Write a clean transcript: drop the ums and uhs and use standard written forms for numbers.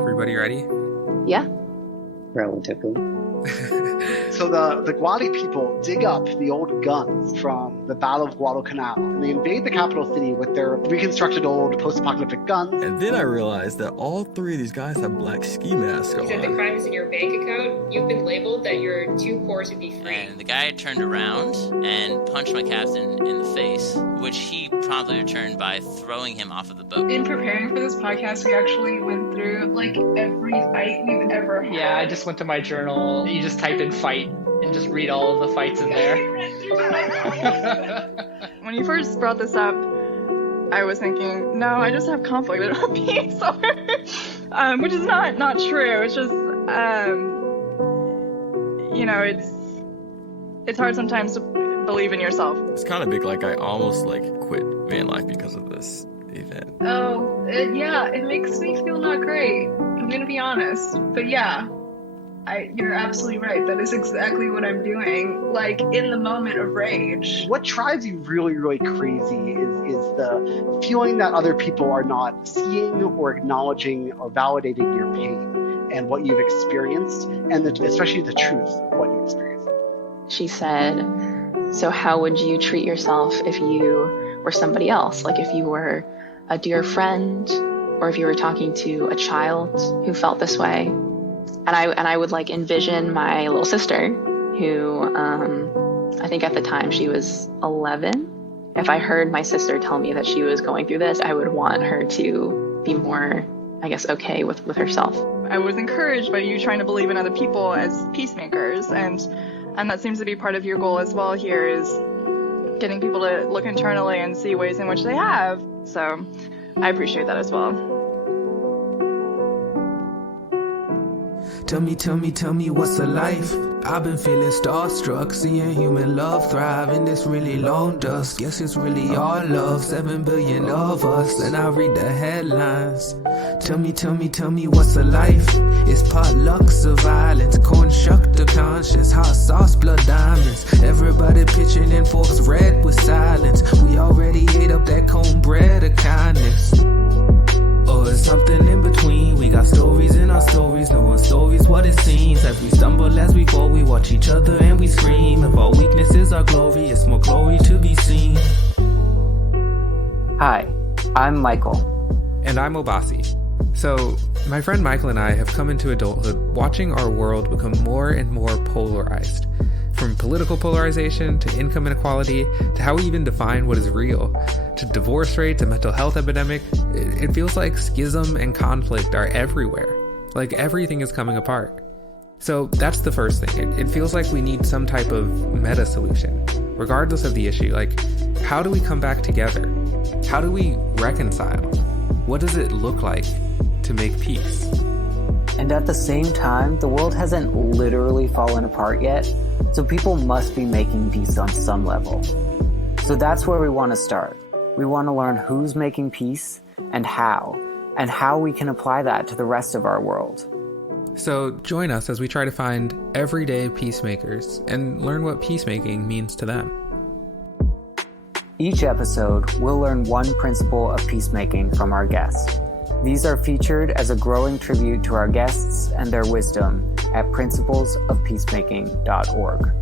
Everybody ready? Yeah. Relatively. So the Guadi people dig up the old guns from the Battle of Guadalcanal, and they invade the capital city with their reconstructed old post-apocalyptic guns. And then I realized that all three of these guys have black ski masks on. You said the crime is in your bank account. You've been labeled that you're too poor to be free. And the guy turned around and punched my captain in the face, which he promptly returned by throwing him off of the boat. In preparing for this podcast, we actually went through like every fight we've ever had. Yeah, I just went to my journal. You just type in fight and just read all of the fights in there. When you first brought this up, I was thinking, no, I just have conflict with peace, which is not true. It's just, it's hard sometimes to believe in yourself. It's kind of big, like I almost quit van life because of this event. Oh, it makes me feel not great. I'm gonna be honest, but yeah. You're absolutely right. That is exactly what I'm doing, like in the moment of rage. What drives you really, really crazy is the feeling that other people are not seeing or acknowledging or validating your pain and what you've experienced, and especially the truth of what you experienced. She said, so how would you treat yourself if you were somebody else? Like if you were a dear friend, or if you were talking to a child who felt this way. And I would envision my little sister, who I think at the time she was 11. If I heard my sister tell me that she was going through this, I would want her to be more, I guess, okay with herself. I was encouraged by you trying to believe in other people as peacemakers, and that seems to be part of your goal as well here, is getting people to look internally and see ways in which they have. So I appreciate that as well. Tell me what's a life? I've been feeling starstruck, seeing human love thrive in this really long dusk. Guess it's really all love, 7 billion of us, and I read the headlines. Tell me what's a life? It's potlucks of violence, corn shucked the conscience, hot sauce, blood diamonds. Everybody pitching in forks red with silence. We already ate up that cornbread of kindness. Or it's something in between. We got stories in our stories, no one's story's what it seems. As we stumble, as we fall, we watch each other and we scream. If our weakness is our glory, it's more glory to be seen. Hi, I'm Michael. And I'm Obasi. So, my friend Michael and I have come into adulthood watching our world become more and more polarized. From political polarization to income inequality to how we even define what is real, to divorce rate to mental health epidemic, it feels like schism and conflict are everywhere. Like everything is coming apart. So that's the first thing. It feels like we need some type of meta solution, regardless of the issue. Like, how do we come back together? How do we reconcile? What does it look like to make peace? And at the same time, the world hasn't literally fallen apart yet, so people must be making peace on some level. So that's where we want to start. We want to learn who's making peace and how we can apply that to the rest of our world. So join us as we try to find everyday peacemakers and learn what peacemaking means to them. Each episode, we'll learn one principle of peacemaking from our guests. These are featured as a growing tribute to our guests and their wisdom at principlesofpeacemaking.org.